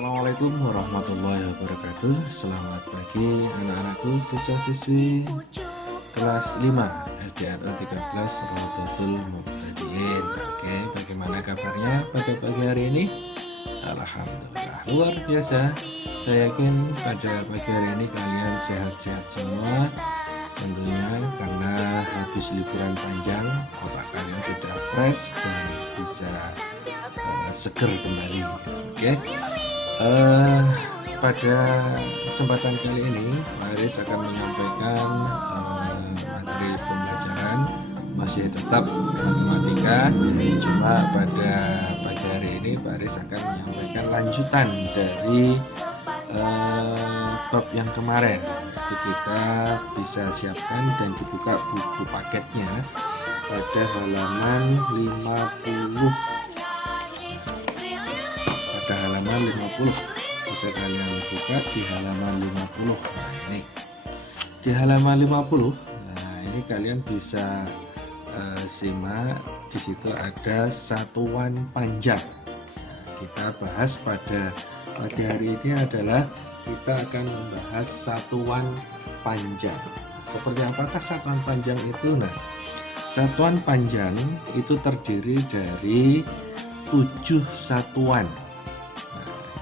Assalamualaikum warahmatullahi wabarakatuh. Selamat pagi anak-anakku, siswa-siswi kelas 5 SDRE 13 Rodotul Mubtadiin. Oke, bagaimana kabarnya pada pagi hari ini? Alhamdulillah luar biasa. Saya yakin pada pagi hari ini kalian sehat-sehat semua. Tentunya karena habis liburan panjang, otak kalian sudah fresh dan bisa seger kembali. Oke. Pada kesempatan kali ini Pak Aris akan menyampaikan materi pembelajaran masih tetap matematika, cuma pada pagi hari ini Pak Aris akan menyampaikan lanjutan dari bab yang kemarin. Jadi kita bisa siapkan dan dibuka buku paketnya pada halaman 50. Halaman 50 bisa kalian buka di halaman 50. Nah, ini di halaman 50. Nah, ini kalian bisa simak, di situ ada satuan panjang. Nah, kita bahas pada pagi hari ini adalah kita akan membahas satuan panjang. Seperti apakah satuan panjang itu? Nah, satuan panjang itu terdiri dari 7 satuan.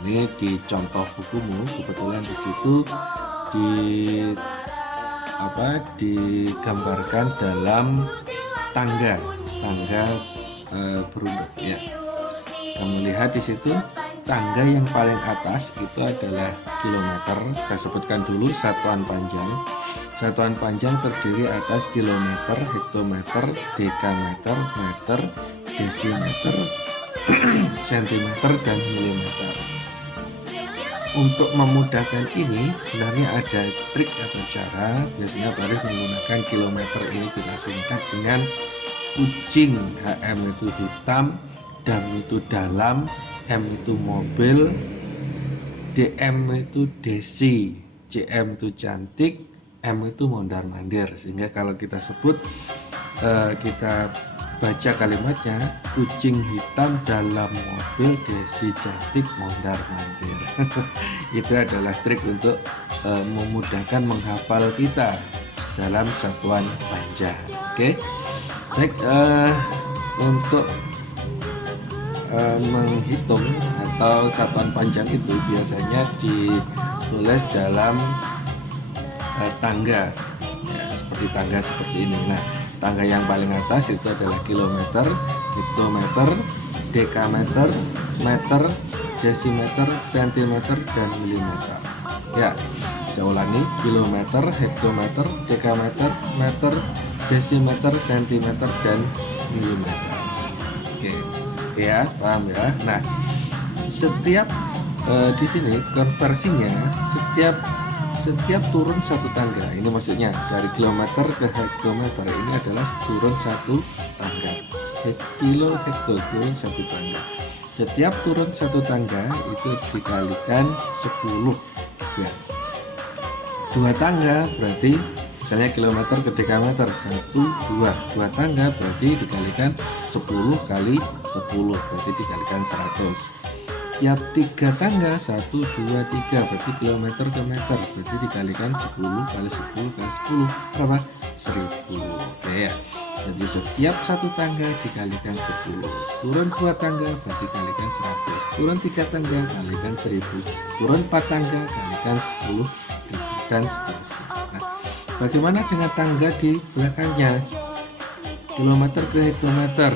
Ini di contoh bukumu kebetulan di situ digambarkan dalam tangga beruntung ya. Kamu lihat di situ tangga yang paling atas itu adalah kilometer. Saya sebutkan dulu satuan panjang. Satuan panjang terdiri atas kilometer, hektometer, dekameter, meter, desimeter, sentimeter, dan milimeter. Untuk memudahkan ini sebenarnya ada trik atau cara. Biasanya Baris menggunakan kilometer ini kita singkat dengan kucing. HM itu hitam, dam itu dalam, M itu mobil, DM itu desi, CM itu cantik, M itu mondar mandir. Sehingga kalau kita sebut kita baca kalimatnya, kucing hitam dalam mobil, desi cantik, mondar mandir. Itu adalah trik untuk memudahkan menghafal kita dalam satuan panjang. Oke, baik. Untuk menghitung atau satuan panjang itu biasanya ditulis dalam tangga ya, seperti tangga seperti ini. Nah, tangga yang paling atas itu adalah kilometer, hektometer, dekameter, meter, desimeter, sentimeter, dan milimeter. Ya, saya ulangi: kilometer, hektometer, dekameter, meter, desimeter, sentimeter, dan milimeter. Oke, ya, paham ya. Nah, setiap di sini konversinya setiap turun satu tangga, ini maksudnya dari kilometer ke hektometer ini adalah turun satu tangga. Kilo, hekto, turun satu tangga. Setiap turun satu tangga itu dikalikan 10 ya. 2 tangga berarti misalnya kilometer ke dekameter 1, 2 tangga berarti dikalikan 10 kali 10 berarti dikalikan 100. Tiap 3 tangga 1, 2, 3 berarti kilometer ke meter berarti dikalikan 10 kali 10 kali 10 berapa? 1000. Oke ya. Jadi setiap satu tangga dikalikan 10. Turun 2 tangga berarti kalikan 100. Turun 3 tangga kalikan 1000. Turun 4 tangga kalikan 10 dan seterusnya. Nah, bagaimana dengan tangga di belakangnya? Kilometer ke hektometer.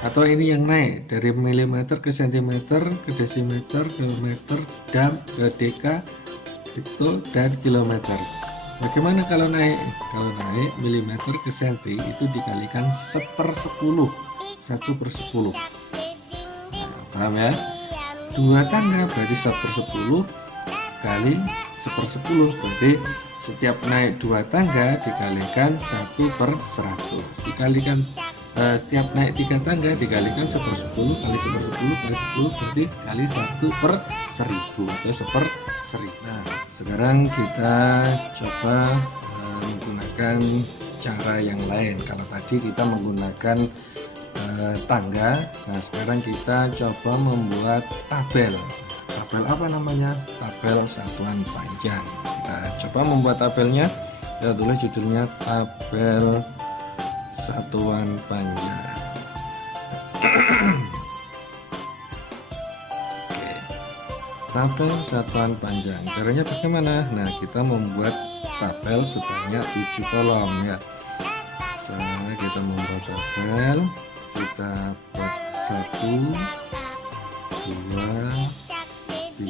Atau ini yang naik dari milimeter ke sentimeter, ke desimeter, ke meter, dam, ke deka, hekto, dan kilometer. Bagaimana kalau naik? Kalau naik milimeter ke senti itu dikalikan 1/10, 1/10. Nah, paham ya? 2 tangga berarti 1/10 kali 1/10 berarti setiap naik 2 tangga dikalikan 1/100. Dikalikan tiap naik 3 tangga dikalikan 1/10 kali 1/10 kali 10 berarti kali 1/1000 atau 1/1000. Nah, sekarang kita coba menggunakan cara yang lain. Kalau tadi kita menggunakan tangga, nah sekarang kita coba membuat tabel. tabel apa namanya? Tabel satuan panjang. Kita coba membuat tabelnya. Kita tulis judulnya tabel satuan panjang. Oke. Tabel satuan panjang. Caranya bagaimana? Nah, kita membuat tabel sebanyak 7 kolom ya. Nah, kita membuat tabel, kita buat 1, 2, 3,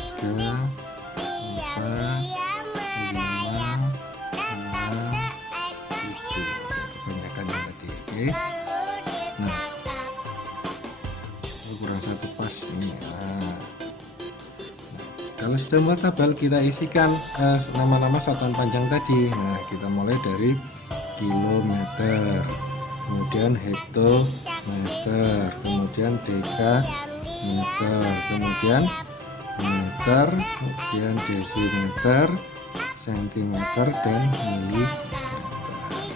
4, 5, 6, 7. Kebanyakan yang tadi. Oke. Nah, kurang satu pas ini. Nah, kalau sudah buat tabel, kita isikan nama-nama satuan panjang tadi. Nah, kita mulai dari kilometer, kemudian hektometer, kemudian dekameter, kemudian meter, kemudian desimeter, sentimeter, dan milimeter.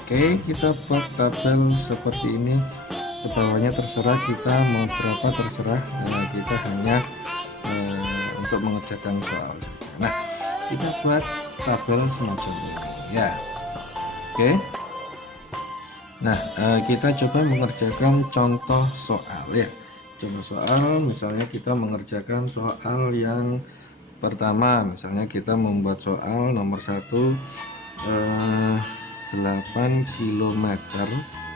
Oke, kita buat tabel seperti ini. Ke bawahnya terserah kita mau berapa, terserah. Nah, kita hanya untuk mengerjakan soal. Nah, kita buat tabel semacam ini ya. Oke. Nah, kita coba mengerjakan contoh soal ya. Contoh soal, misalnya kita mengerjakan soal yang pertama. Misalnya kita membuat soal nomor 1, 8 km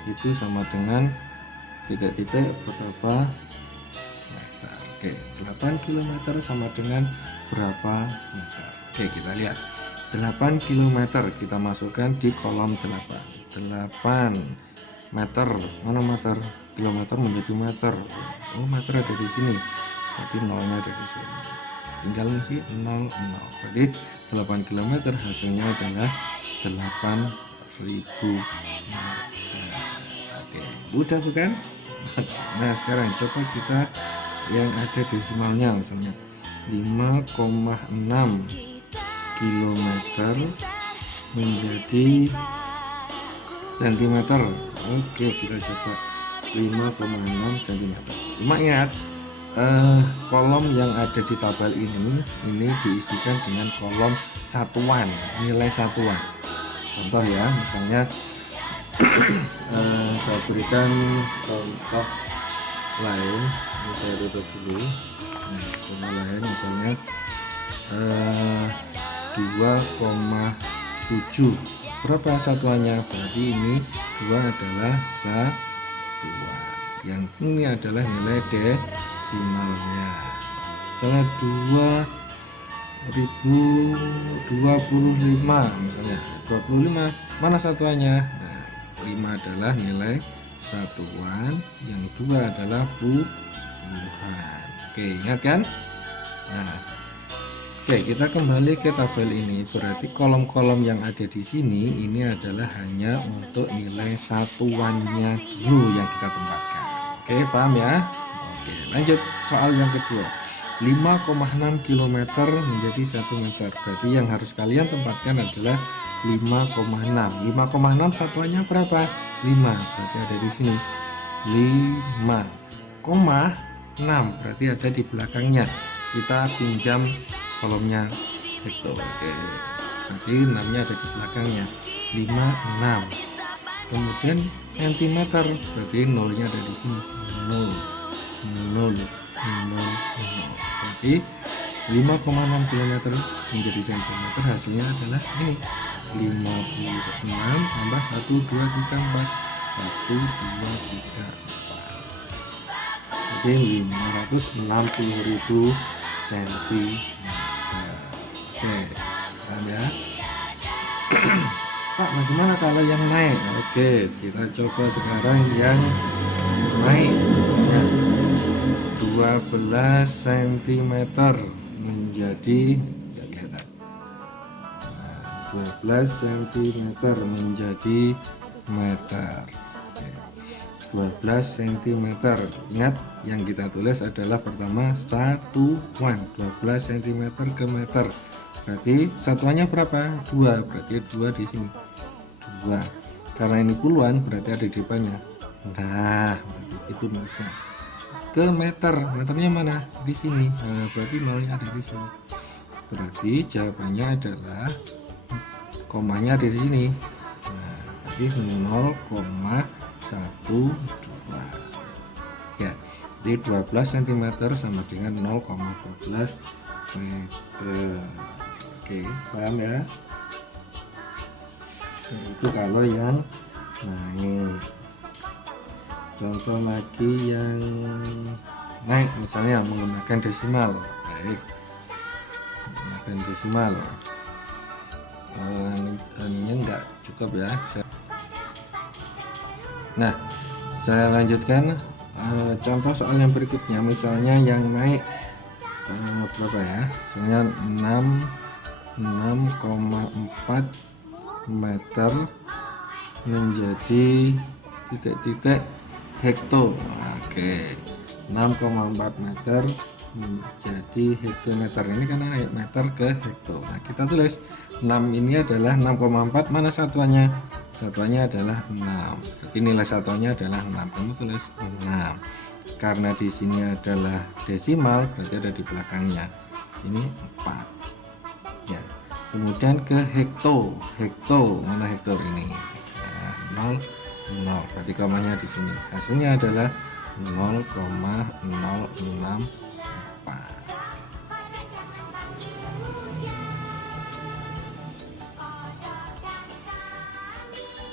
itu sama dengan titik-titik berapa meter. Oke, 8 km sama dengan berapa meter. Oke, kita lihat 8 km kita masukkan di kolom 8 meter. Mana meter? Kilometer menjadi meter. Oh, meter ada di sini, tapi nolnya ada di sini, tinggal ngisi 00. Jadi 8 km hasilnya adalah 8.000 meter. Oke, mudah bukan? Nah, sekarang coba kita yang ada desimalnya, misalnya 5,6 km menjadi cm. Oke, kita coba 5,6 cm. Cuma ingat, kolom yang ada di tabel ini diisikan dengan kolom satuan, nilai satuan. Contoh ya, misalnya saya berikan contoh lain. Ini saya tutup dulu. Nah, contoh lain misalnya 2,7. Berapa satuannya? Berarti ini 2 adalah satuan. Yang ini adalah nilai desimalnya. Misalnya 2025 misalnya. 25 mana satuannya? Nah, 5 adalah nilai satuan, yang 2 adalah puluhan. Oke, ingat kan? Nah, oke, kita kembali ke tabel ini. Berarti kolom-kolom yang ada di sini ini adalah hanya untuk nilai satuannya dulu yang kita tempatkan. Oke, paham ya? Oke, lanjut soal yang kedua. 5,6 km menjadi 1 meter. Berarti yang harus kalian tempatkan adalah 5,6. 5,6 satuannya berapa? 5. Berarti ada di sini. 5,6 berarti ada di belakangnya. Kita pinjam kolomnya hekto. Oke. Nanti 6-nya ada di belakangnya. 56. Kemudian sentimeter, berarti 0-nya ada di sini. 0. Berarti 5,6 km menjadi cm, hasilnya adalah ini 56 tambah 1, 2, 3, 4. 1, 2, 3, 4. Jadi 560.000 cm. Oke, paham ya? Pak, bagaimana kalau yang naik? Oke, kita coba sekarang yang naik. Nah, 12 cm menjadi 12 cm menjadi meter. 12 cm. Ingat, yang kita tulis adalah pertama satuan. 12 cm ke meter. Berarti satuannya berapa? 2. Berarti 2 di sini. 2. Karena ini puluhan, berarti ada di depannya. Nah, itu maksudnya. ke meter. Meternya mana? Di sini. Nah, berarti nolnya ada di sini. Berarti jawabannya adalah komanya ada di sini. Nah, berarti 0,12. Ya, jadi 12 cm sama dengan 0,12 meter. Oke, paham ya? Nah, itu kalau yang naik. Contoh lagi yang naik, misalnya menggunakan desimal. Baik, menggunakan desimal. Ini enggak cukup ya. Nah, saya lanjutkan contoh soal yang berikutnya. Misalnya yang naik berapa ya? Misalnya 6,4 meter menjadi titik-titik hekto. Oke, 6,4 meter menjadi hektometer. Ini kan naik meter ke hekto. Nah, kita tulis 6 ini adalah 6,4, mana satuannya? Satuannya adalah 6. Jadi nilai satuannya adalah 6. Kamu tulis 6. Karena di sini adalah desimal, berarti ada di belakangnya. Ini 4. Ya. Kemudian ke hekto. Hekto, mana hekto ini? Nah, 0, berarti komanya di sini. Hasilnya adalah 0,064.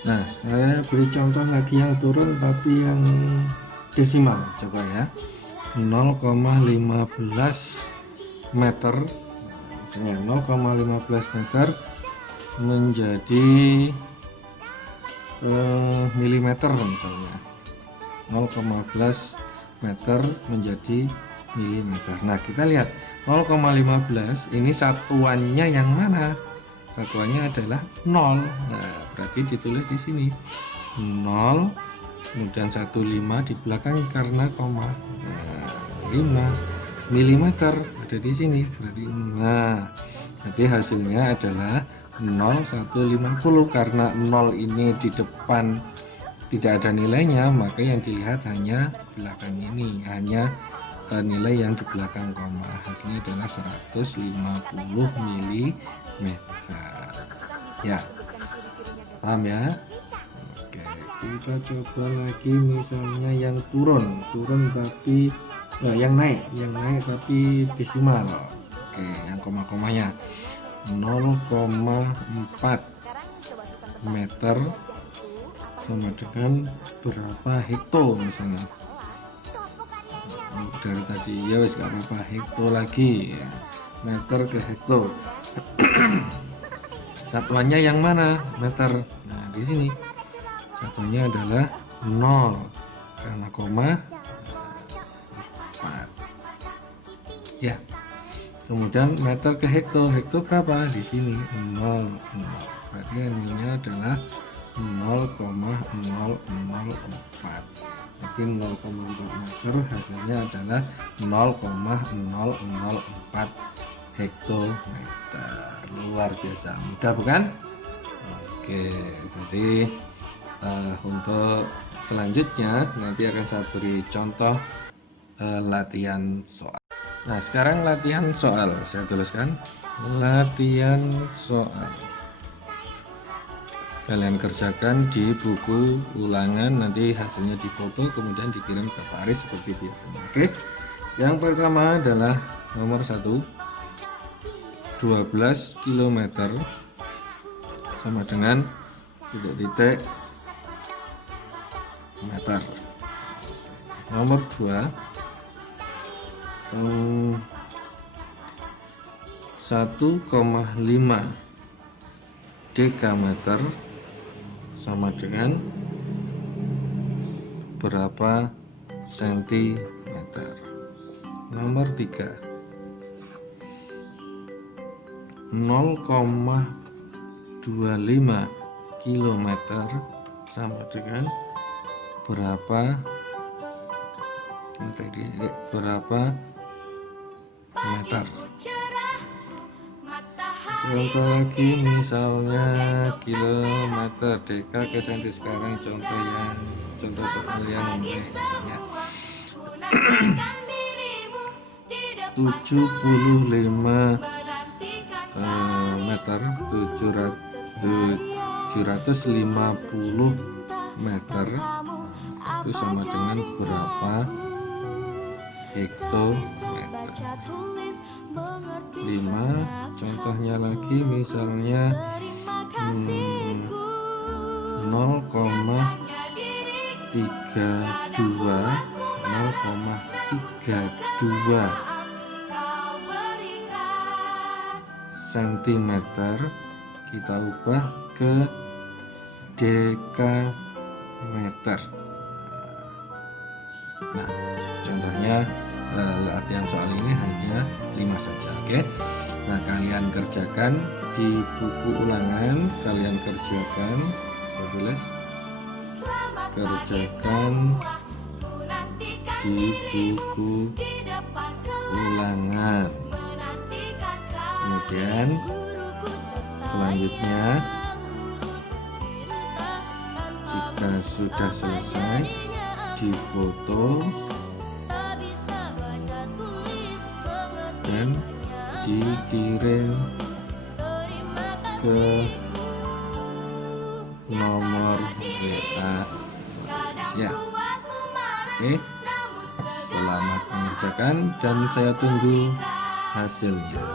Nah, saya beri contoh lagi yang turun tapi yang desimal. Coba ya, 0,15 meter. Misalnya 0,15 meter menjadi milimeter, misalnya 0,15 meter menjadi milimeter. Nah, kita lihat 0,15 ini satuannya yang mana? Satuannya adalah 0. Nah, berarti ditulis di sini 0, kemudian 15 di belakang karena koma. Nah, 5 milimeter ada di sini. Berarti berarti hasilnya adalah 0,150. Karena 0 ini di depan tidak ada nilainya, maka yang dilihat hanya belakang ini, hanya nilai yang di belakang koma. Hasilnya adalah 150 mm. Ya, paham ya? Oke, kita coba lagi misalnya yang turun tapi yang naik tapi desimal. Oke, yang koma-komanya 0,4 meter sama dengan berapa hekto, misalnya dari tadi ya wes gak apa-apa, hekto lagi ya. Meter ke hekto. Satuannya yang mana? Meter. Nah, di sini satuannya adalah 0 karena koma 4. Ya. Kemudian meter ke hekto. Hekto berapa? Di sini 0. Berarti nilainya adalah 0,004. Jadi 0,4 meter hasilnya adalah 0,004 hektometer. Luar biasa mudah, bukan? Oke, jadi untuk selanjutnya nanti akan saya beri contoh latihan soal. Nah, sekarang latihan soal, saya tuliskan latihan soal. Kalian kerjakan di buku ulangan, nanti hasilnya difoto kemudian dikirim ke Pak Aris seperti biasanya. Oke, yang pertama adalah nomor 1, 12 km sama dengan titik-titik meter. Nomor 2, 1,5 dekameter sama dengan berapa sentimeter. Nomor 3, 0,25 kilometer sama dengan berapa meter. Contoh lagi misalnya kilometer, deka ke senti. Sekarang contoh soal yang misalnya 75 meter, 750 meter itu sama dengan berapa hektometer. 5 contohnya lagi, misalnya 0,32 sentimeter kita ubah ke dekameter. Nah, contohnya latihan soal ini hanya 5 saja, oke? Nah, kalian kerjakan di buku ulangan, kalian kerjakan, saya tulis, kerjakan di buku ulangan. Kemudian selanjutnya jika sudah selesai difoto dan dikirim ke nomor WA ya. Oke, selamat mengerjakan dan saya tunggu hasilnya.